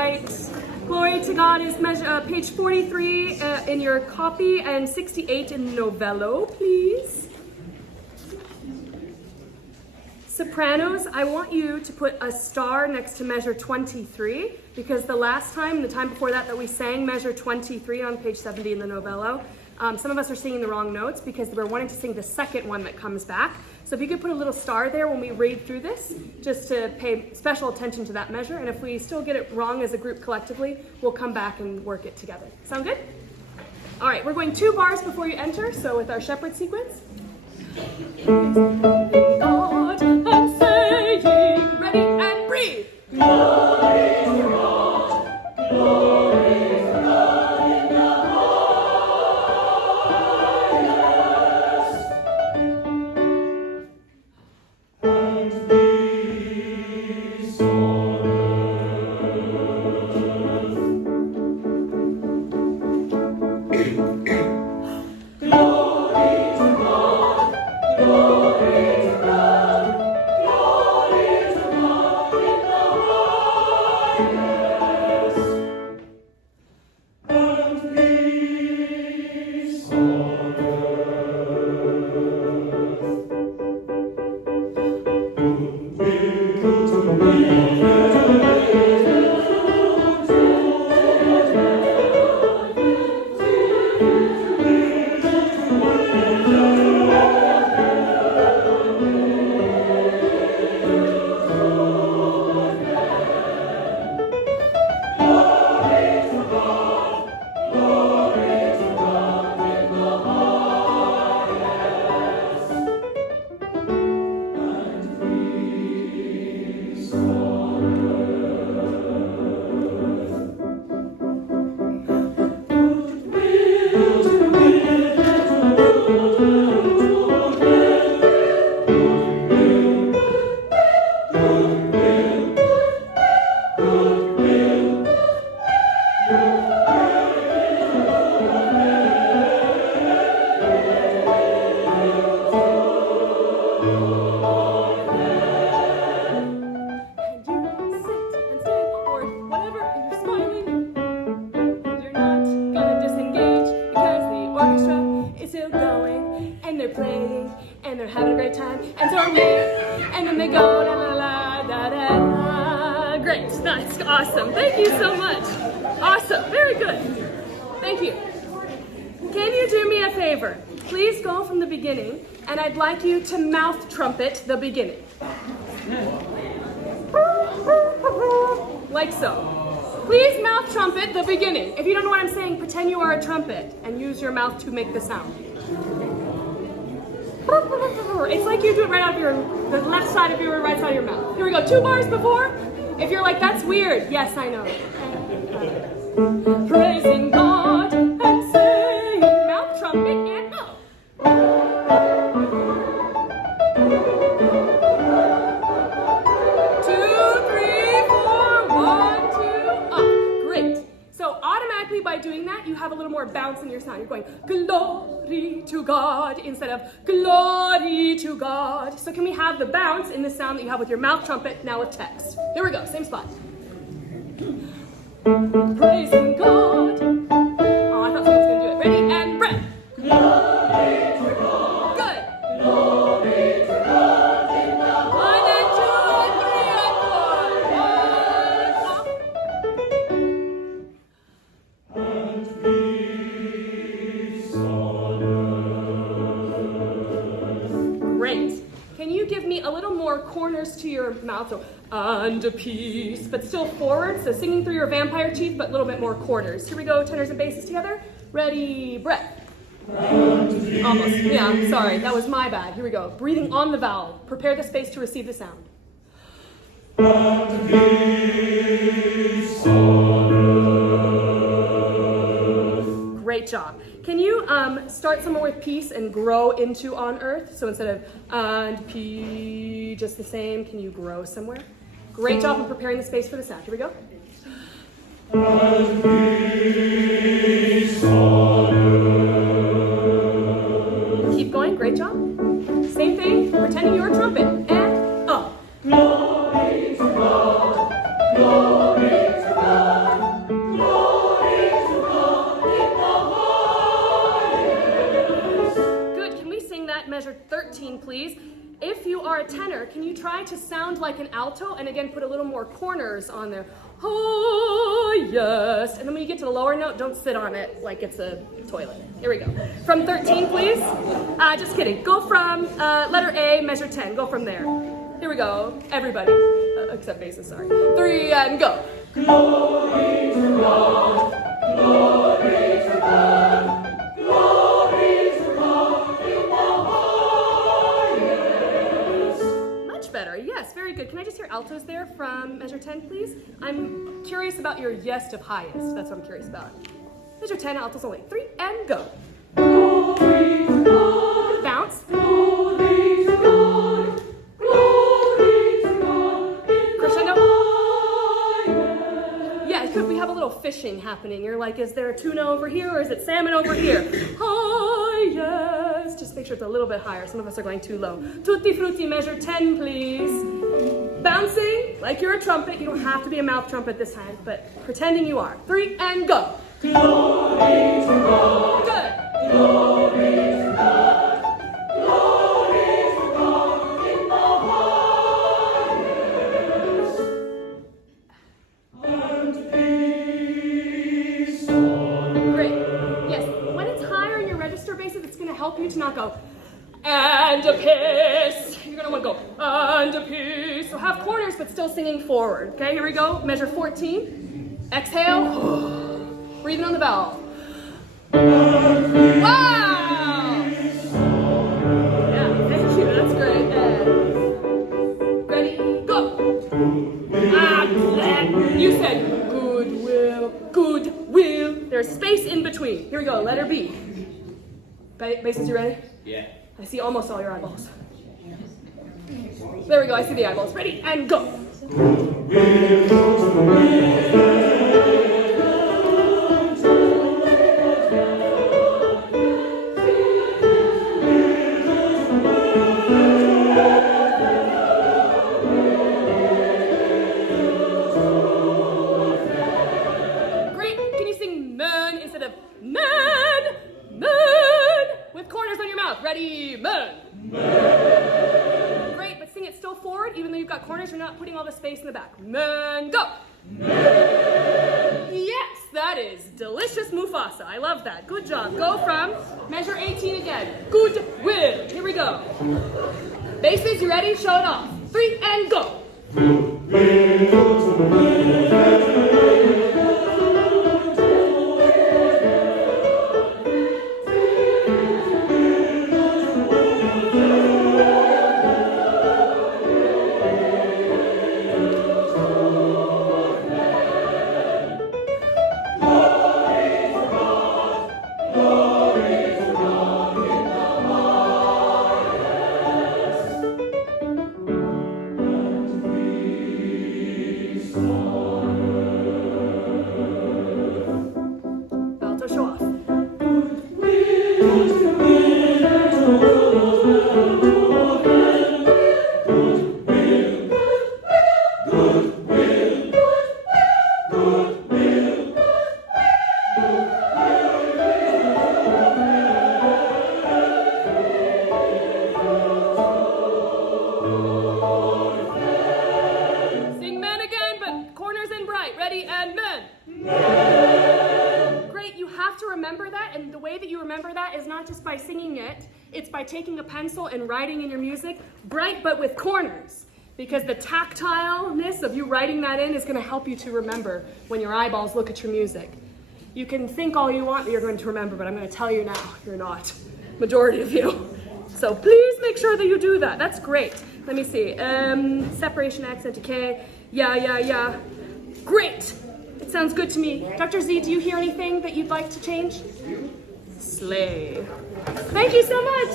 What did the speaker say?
right. Glory to God is page 43 in your copy and 68 in Novello, please. Sopranos, I want you to put a star next to measure 23 because the last time, the time before that we sang measure 23 on page 70 in the Novello, some of us are singing the wrong notes because we're wanting to sing the second one that comes back. So if you could put a little star there when we read through this, just to pay special attention to that measure. And if we still get it wrong as a group collectively, we'll come back and work it together. Sound good? All right, we're going 2 bars before you enter. So with our shepherd sequence. God and saying, ready and breathe. Glory to God, glory to God in the highest, and peace on earth. Awesome. Thank you so much. Awesome. Very good. Thank you. Can you do me a favor? Please go from the beginning, and I'd like you to mouth trumpet the beginning. Like so. Please mouth trumpet the beginning. If you don't know what I'm saying, pretend you are a trumpet and use your mouth to make the sound. It's like you do it right out of the left side of your right side of your mouth. Here we go. 2 bars before. If you're like, that's weird. Yes, I know. Praising God and saying, mouth trumpet and up. 2, 3, 4, 1, 2, up. Great. So automatically by doing that, you have a little more bounce in your sound. You're going, glory to God, instead of glory to God. So can we have the bounce in the sound that you have with your mouth trumpet, now with text? Here we go, same spot. Praising God. Oh, I thought someone was going to do it. Ready, and breath. Glory to God. Good. Glory to God in the 1 and 2 and 3 and 4. And peace on earth. Great. Can you give me a little more corners to your mouth? So, and a peace, but still forward. So singing through your vampire teeth, but a little bit more quarters. Here we go, tenors and basses together. Ready, breath. Almost, yeah, sorry, that was my bad. Here we go. Breathing on the vowel. Prepare the space to receive the sound. And peace on earth. Great job. Can you start somewhere with peace and grow into on earth? So instead of and P, just the same, can you grow somewhere? Great job in preparing the space for the sound. Here we go. And peace on earth. Keep going. Great job. Same thing. Pretending you're a trumpet. And up. Glory to God. Glory to God. please. If you are a tenor, can you try to sound like an alto and again put a little more corners on there? Oh, yes. And then when you get to the lower note, don't sit on it like it's a toilet. Here we go. From 13, please. Just kidding. Go from letter A, measure 10. Go from there. Here we go. Everybody. Except basses, sorry. 3 and go. Glory to God. Glory to God. Glory to God in the highest. Much better. Yes, very good. Can I just hear altos there from measure 10, please? I'm curious about your yes of highest. That's what I'm curious about. Measure 10, altos only. 3 and go. Glory to God. Bounce. Glory to God. Glory to God. Crescendo. Yeah, we have a little fishing happening. You're like, is there a tuna over here or is it salmon over here? Oh, yes. Just make sure it's a little bit higher. Some of us are going too low. Tutti frutti, measure 10, please. Bouncing like you're a trumpet. You don't have to be a mouth trumpet this time, but pretending you are. 3 and go. Glory to God. Good. Glory to God. Glory to God in the highest. And peace on earth. Great. Yes. When it's higher in your register basses, it's going to help you to not go and a piss. You're going to want to go and a piece. So have corners, but still singing forward. Okay, here we go. Measure 14. Exhale. Breathing on the valve. Wow! Yeah, thank you. That's great. Ready? Go. You said goodwill, goodwill. There's space in between. Here we go. Letter B. Basses, you ready? Yeah. I see almost all your eyeballs. There we go. I see the eyeballs. Ready? And go. Ready, man. Great, but sing it still forward, even though you've got corners, you're not putting all the space in the back. Man, go. Yes, that is delicious Mufasa. I love that. Good job. Go from measure 18 again. Goodwill. Here we go. Basses, you ready? Show it off. 3 and go. Taking a pencil and writing in your music, bright but with corners, because the tactileness of you writing that in is going to help you to remember when your eyeballs look at your music. You can think all you want that you're going to remember, but I'm going to tell you now, you're not. Majority of you. So please make sure that you do that. That's great. Let me see. Separation, accent, decay. Yeah. Great. It sounds good to me. Dr. Z, do you hear anything that you'd like to change? Slay. Thank you so much.